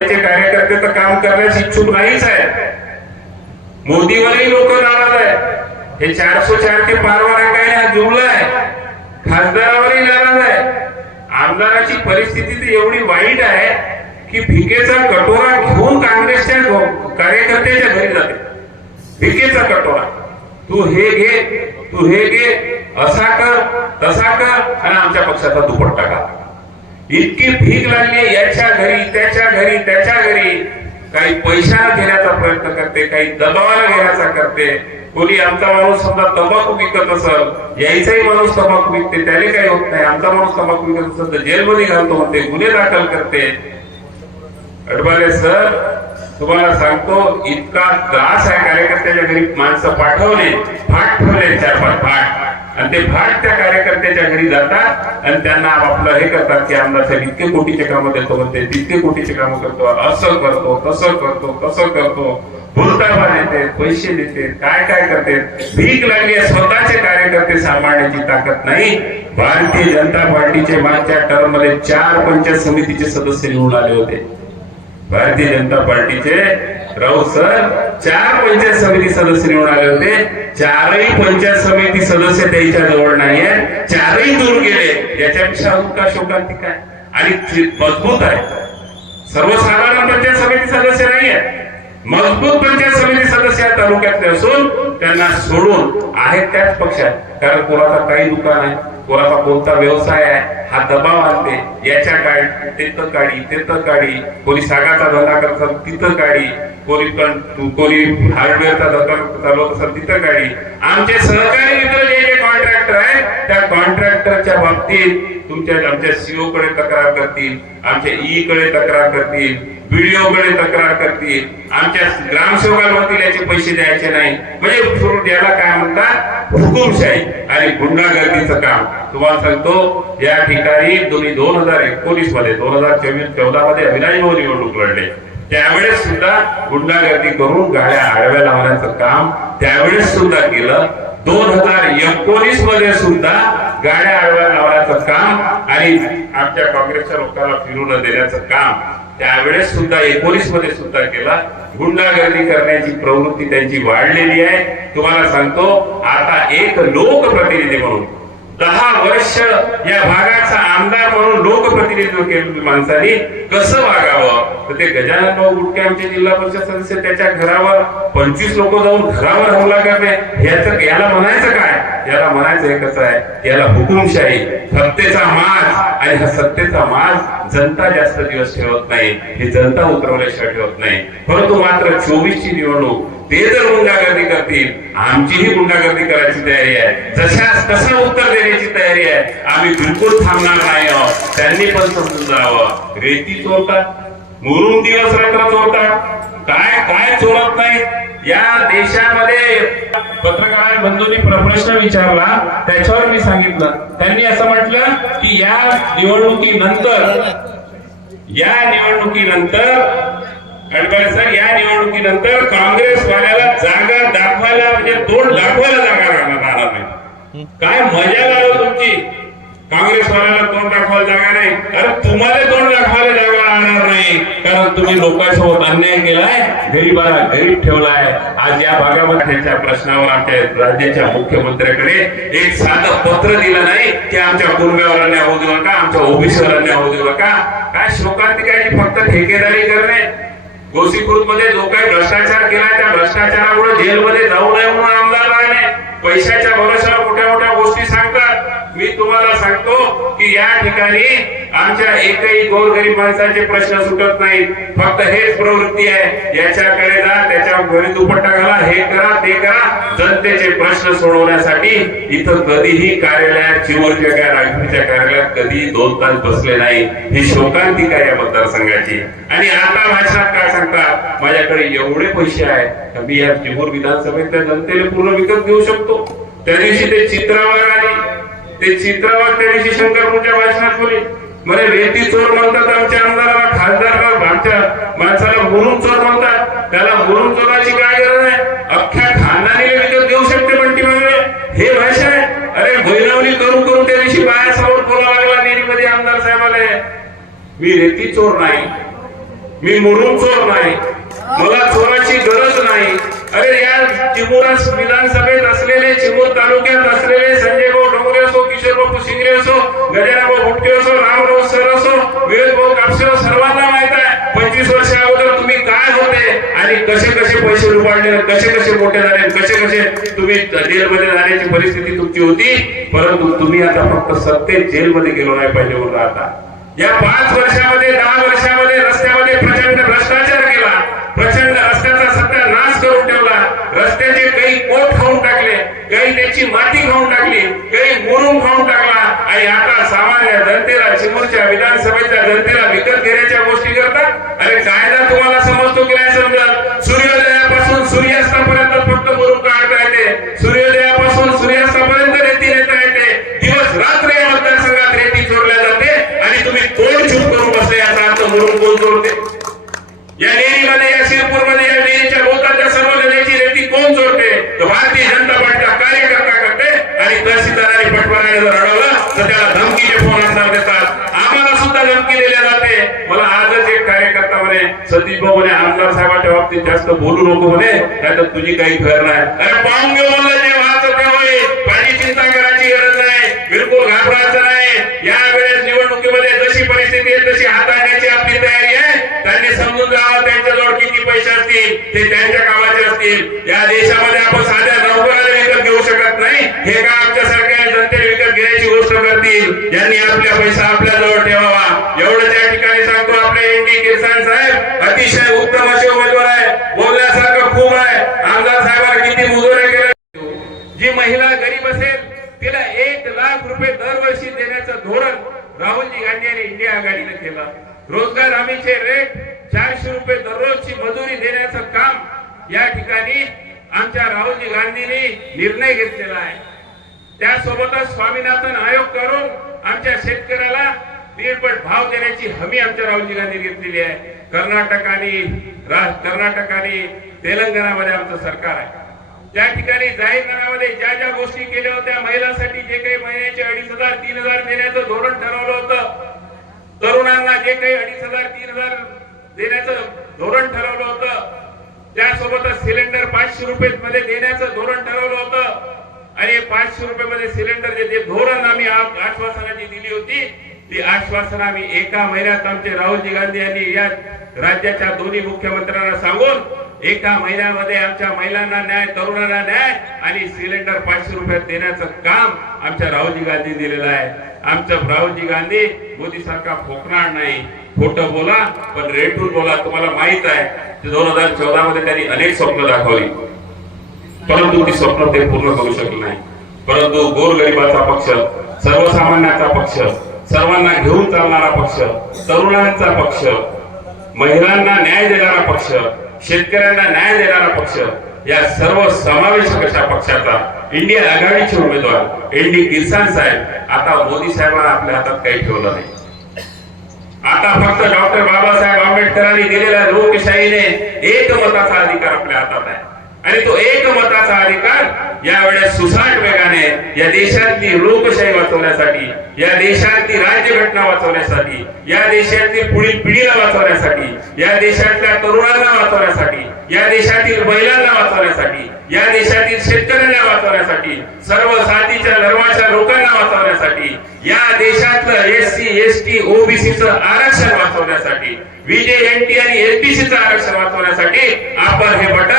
त्याचे कार्यकर्ते तर काम करण्यास इच्छुक नाहीच आहे मोदीवरही लोक नाराज आहे हे चारशे चार ते पारवा आहे काय हा। जुमला आहे खासदारावरही नाराज आहे आमदाराची परिस्थिती तर एवढी वाईट आहे की भिकेचा कटोरा घेऊन काँग्रेसच्या कार्यकर्त्याच्या घरी जाते. भिकेचा कटोरा. तू हे घे तू हे घे असा कर तसा कर आणि आमच्या पक्षाचा दुपट्टा का इतकी भीक लागली याच्या घरी त्याच्या घरी त्याच्या घरी. काही पैशाला घेण्याचा प्रयत्न करते काही दबावाला घेण्याचा करते. कोणी आमचा माणूस समजा तंबाखू विकत असल यायचाही माणूस तंबाखू विकते त्याने काही होत नाही. आमचा माणूस तंबाखू विकत असेल तर जेलमध्ये घालतो म्हणते गुन्हे दाखल करते. अडबाले सर तुम्हाला सांगतो इतका त्रास आहे कार्यकर्त्याच्या घरी माणसं पाठवणे आणि ते फाट त्या कार्यकर्त्याच्या घरी जातात आणि त्यांना आपलं हे करतात की आमदार साहेब इतके कोटीचे कामं देतो म्हणते तितके कोटीचे कामं करतो असं करतो तसं करतो तसं करतो. भूलताबा देते पैसे देते काय काय करते? भीक लागली स्वतःचे कार्यकर्ते सांभाळण्याची ताकद नाही. भारतीय जनता पार्टीचे मागच्या टर्ममध्ये चार पंचायत समितीचे सदस्य निवडून आले होते. भारतीय जनता पार्टीचे राऊत सर चार पंचायत समिती सदस्य निवडून आले होते. चारही पंचायत समिती सदस्य त्यांच्या जवळ नाहीये. चारही दूर गेले याच्यापेक्षा का शोकांती काय आणि मजबूत आहे. सर्वसाधारण पंचायत समिती सदस्य नाहीये. मजबूत पंचायत समिती सदस्य तालुक्यातले असून त्यांना सोडून आहेत त्याच पक्षात. कारण कोणाचा काही दुकान आहे. कोणाचा कोणता व्यवसाय आहे हा दबाव आणते याच्या काढी तिथं काढी तिथं काढी कोणी सागाचा धंदा करत असेल तिथं काढी कोणी पण कोणी हार्डवेअरचा धंदा चालवत असेल तिथं काढी आमचे सहकारी मित्र जे जे कॉन्ट्रॅक्टर आहे त्या कॉन्ट्रॅक्टरच्या बाबतीत तुमच्या आमच्या सीओ कडे तक्रार करतील आमच्या ई कडे तक्रार करतील बीडीओ कडे तक्रार करतील. आमच्या ग्रामसेवकांवरती याचे पैसे द्यायचे नाही. म्हणजे याला काय म्हणतात? हुकुमशाही आणि गुंडागर्दीचं काम. तुम्हाला सांगतो या ठिकाणी तुम्ही दोन हजार एकोणीसमध्ये दोन हजार चोवीस चौदा मध्ये अविनाश भाऊ निवडणूक लढले. त्यावेळेस सुद्धा गुंडागर्दी करून गाड्या आडव्या लावण्याचं काम त्यावेळेस सुद्धा केलं. दोन हजार एकोणीसमध्ये सुद्धा गाड्या आडव्या लावण्याचं काम आणि आमच्या काँग्रेसच्या लोकांना फिरू न देण्याचं काम त्यावेळेस सुद्धा एकोणीसमध्ये सुद्धा केला. गुंडागर्दी करण्याची प्रवृत्ती त्यांची वाढलेली आहे. तुम्हाला सांगतो आता एक लोकप्रतिनिधी म्हणून दहा वर्ष या भागाचा आमदार म्हणून लोकप्रतिनिधित्व केलेल्या माणसाने कसं वागावं? तर ते गजानन भाऊ गुटके आमचे जिल्हा परिषद सदस्य त्याच्या घरावर पंचवीस लोक जाऊन घरावर हमला करणे याचं याला म्हणायचं काय? याला म्हणायचं एकच कसं आहे? याला हुकुमशाही सत्तेचा माज आणि हा सत्तेचा माज जनता जास्त दिवस ठेवत नाही. ही जनता उतरवल्याशिवाय ठेवत नाही. परंतु मात्र चोवीस ची निवडणूक ते जर गुंडागर्दी करतील आमचीही गुंडागर्दी करायची तयारी आहे. जशा तसं उत्तर देण्याची तयारी आहे. आम्ही बिलकुल थांबणार नाही आहोत. त्यांनी पण समजून जावं. रेती चोरतात. मुरून दिवस रात्र चोरतात काय काय चोरत नाही. या देशामध्ये पत्रकार बंधूंनी प्रश्न विचारला. त्याच्यावर मी सांगितलं. त्यांनी असं म्हटलं की या निवडणुकीनंतर या निवडणुकीनंतर अडकाळे सर या निवडणुकीनंतर काँग्रेसवाल्याला जागा दाखवायला म्हणजे तोंड दाखवायला जागा राहणार नाही काय मजा लागली काँग्रेसवाल्याला तोंड दाखवायला जागा नाही. कारण तुम्हाला तोंड दाखवायला जागा राहणार नाही. कारण तुम्ही लोकांसोबत अन्याय केलाय गरीबाला गरीब ठेवलाय. आज या भागामध्ये त्यांच्या प्रश्नावर आमच्या राज्याच्या मुख्यमंत्र्याकडे एक साधं पत्र दिलं नाही की आमच्या कुटुंबावर अन्याय होऊ देऊ नका आमच्या ओबीसीवर अन्याय होऊ देऊ नका. काय शोकांतिकाची फक्त ठेकेदारी करणे? गोसीकृत मध्ये जो काही भ्रष्टाचार केला त्या भ्रष्टाचारामुळे जेलमध्ये जाऊ नये म्हणून आमदार राहणे पैशाच्या भरोशावर मोठ्या मोठ्या गोष्टी सांगतात. मी तुम्हाला सांगतो की या ठिकाणी आमच्या एकही गोरगरीब माणसाचे प्रश्न सुटत नाहीत. फक्त हेच प्रवृत्ती आहे. याच्याकडे जा त्याच्या घरी दुपट्टा घाला हे करा ते करा. जनतेचे प्रश्न सोडवण्यासाठी इथं कधीही कार्यालयात चिमूरच्या काय राजकीच्या कार्यालयात कधीही दोन तास बसले नाही. ही शोकांतिका या मतदारसंघाची? आणि आता भाषणात काय सांगतात? माझ्याकडे एवढे पैसे आहेत मी या चिमूर विधानसभेत त्या जनतेला पूर्ण विकत घेऊ शकतो? त्या दिवशी ते चित्रावर आली. ते चित्रावर त्या दिवशी शंकरपूरच्या भाषणात बोलले. म्हणे रेती चोर म्हणतात आमच्या आमदाराला खासदाराला आमच्या माणसाला मुरुम चोर म्हणतात. त्याला मुरुम चोराची काय गरज आहे? अख्ख्या खानदानी विकत देऊ शकते म्हणते म्हणजे हे भाषा आहे. अरे भैरवली करून करून त्या दिवशी बायासमोर बोला लागला नेहमीमध्ये आमदार साहेबाला. मी रेती चोर नाही. मी मुरुम चोर नाही. मला चोराची गरज नाही. अरे या चिमुरास विधानसभेत असलेले चिमूर तालुक्यात असलेले संजय भाऊ डोंगरे असो किशोर बापू शिंगरे असो गजानन भाऊ भुटके असो रामराव सर असो विवेक भाऊ कापसे असो सर्वांना माहीत आहे पंचवीस वर्ष अगोदर तुम्ही काय होते आणि कसे कसे रुपाडले कसे कसे मोठे झाले कसे कसे तुम्ही जेलमध्ये जाण्याची परिस्थिती तुमची होती? परंतु तुम्ही आता फक्त सत्तेत जेलमध्ये गेलो नाही पाहिजे म्हणून राहता. या पाच वर्षामध्ये दहा वर्षामध्ये रस्त्यामध्ये प्रचंड भ्रष्टाचार केला. प्रचंड रस्त्याचा सत्ता नाश करून ठेवला रस्त्याचे काही कोट खाऊन टाकले. काही त्याची माती खाऊन टाकली. काही मुरुम खाऊन टाकला. आणि आता सामान्य जनतेला चिमूरच्या विधानसभेच्या जनतेला विकत घेण्याच्या गोष्टी करतात. अरे कायदा तुम्हाला समजतो की नाही समजत सूर्योदयापासून सूर्यास्तापर्यंत फक्त मुरुम काढता येते सूर्योदयापासून सूर्यास्तापर्यंत रेती नेता येते दिवस रात्र या मतदारसंघात रेती चोरल्या जाते आणि तुम्ही तोड चूप करून बसले याचा अर्थ मुरुम कोण चोरते या डेअरीमध्ये या शिरपूरमध्ये या डेअरीच्या भोवतालच्या सर्व नद्याची रेती कोण जोडते तर भारतीय जनता पार्टीचा कार्यकर्ता करते आणि तहसीलदार आणि पटवाराने जर अडवलं तर त्याला धमकीचे फोन असणार देतात आम्हाला सुद्धा धमकी दिल्या जाते एक कार्यकर्ता म्हणे सतीश भाऊ म्हणे आमदार साहेबांच्या बाबतीत जास्त बोलू नको म्हणे नाही तर तुझी काही खर नाही. अरे पाहून घेऊ म्हणलं जे व्हायचं ते होईल माझी चिंता करायची गरज नाही. बिलकुल घाबरायचं नाही. या वेळेस निवडणुकीमध्ये जशी परिस्थिती आहे तशी हाताळण्याची आपली तयारी आहे. त्यांनी समजून जावं त्यांच्याजवळ किती पैसे असतील ते त्यांच्या कामाचे असतील. या देशामध्ये आपण साध्या नोकराला विकत घेऊ शकत नाही. हे का आमच्यासारख्या जनतेने विकत घेण्याची गोष्ट करतील. यांनी आपल्या पैसा आपल्या जवळ ठेवावा. एवढं त्या ठिकाणी सांगतो आपले एन डी किरसान साहेब. अतिशय उत्तम असे उमेदवार आहे. बोलण्यासारखं खूप आहे. आमदार साहेबांना किती मुजोरे केले. जी महिला गरीब असेल तिला एक लाख रुपये दरवर्षी देण्याचं धोरण राहुलजी गांधी यांनी इंडिया आघाडीने केलं. रोजगार हमीचे रेट चारशे रुपये दररोजची मजुरी देण्याचं काम या ठिकाणी आमच्या राहुलजी गांधींनी निर्णय घेतलेला आहे. त्यासोबतच स्वामीनाथन आयोग करून आमच्या शेतकऱ्याला दीडपट भाव देण्याची हमी आमच्या राहुलजी गांधी घेतलेली आहे. कर्नाटकाने कर्नाटकाने तेलंगणामध्ये आमचं सरकार आहे. त्या ठिकाणी जाहीरनाम्यामध्ये ज्या ज्या गोष्टी केल्या होत्या महिलांसाठी जे काही महिन्याचे अडीच हजार तीन हजार देण्याचं धोरण ठरवलं होतं तरुणांना जे काही अडीच हजार तीन हजार देण्याचं धोरण ठरवलं होतं त्यासोबतच सिलेंडर पाचशे रुपये मध्ये देण्याचं धोरण ठरवलं होतं. आणि पाचशे रुपये मध्ये सिलेंडर जे धोरण आम्ही आश्वासनाची दिली होती ती आश्वासन आम्ही एका महिन्यात आमचे राहुलजी गांधी यांनी या राज्याच्या दोन्ही मुख्यमंत्र्यांना सांगून एका महिन्यामध्ये आमच्या महिलांना न्याय तरुणांना न्याय आणि सिलेंडर पाचशे रुपयात देण्याचं काम आमच्या राहुलजी गांधी दिलेलं आहे. आमचं राहुलजी गांधी मोदी सरकार फोकणार नाही. खोटं बोला पण रेटून बोला तुम्हाला माहीत आहे. ते दोन हजार चौदा मध्ये त्यांनी अनेक स्वप्न दाखवली. परंतु ती स्वप्न ते पूर्ण करू शकले नाही. परंतु गोरगरिबाचा पक्ष सर्वसामान्याचा पक्ष सर्वांना घेऊन चालणारा पक्ष तरुणांचा पक्ष महिलांना न्याय देणारा पक्ष शेतकऱ्यांना न्याय देणारा पक्ष या सर्व समावेशक अशा पक्षाचा? इंडिया आघाडीचे उमेदवार एन डी किरसान साहेब आता मोदी साहेबांना आपल्या हातात काही ठेवलं नाही. आता फक्त डॉक्टर बाबासाहेब आंबेडकरांनी दिलेल्या लोकशाहीने एक मताचा अधिकार आपल्या हातात आहे. आणि तो एक मताचा अधिकार यावेळेस सुसाट वेगाने या देशातली लोकशाही वाचवण्यासाठी या देशातली राज्यघटना वाचवण्यासाठी या देशातील पुढील पिढीला वाचवण्यासाठी या देशातल्या तरुणांना या देशातील महिलांना वाचवण्यासाठी या देशातील शेतकऱ्यांना वाचवण्यासाठी सर्व जातीच्या धर्माच्या लोकांना वाचवण्यासाठी या देशातलं एस सी एस टी ओबीसीचं आरक्षण वाचवण्यासाठी विजे एन टी आणि एसबीसीचं आरक्षण वाचवण्यासाठी आपण हे बटन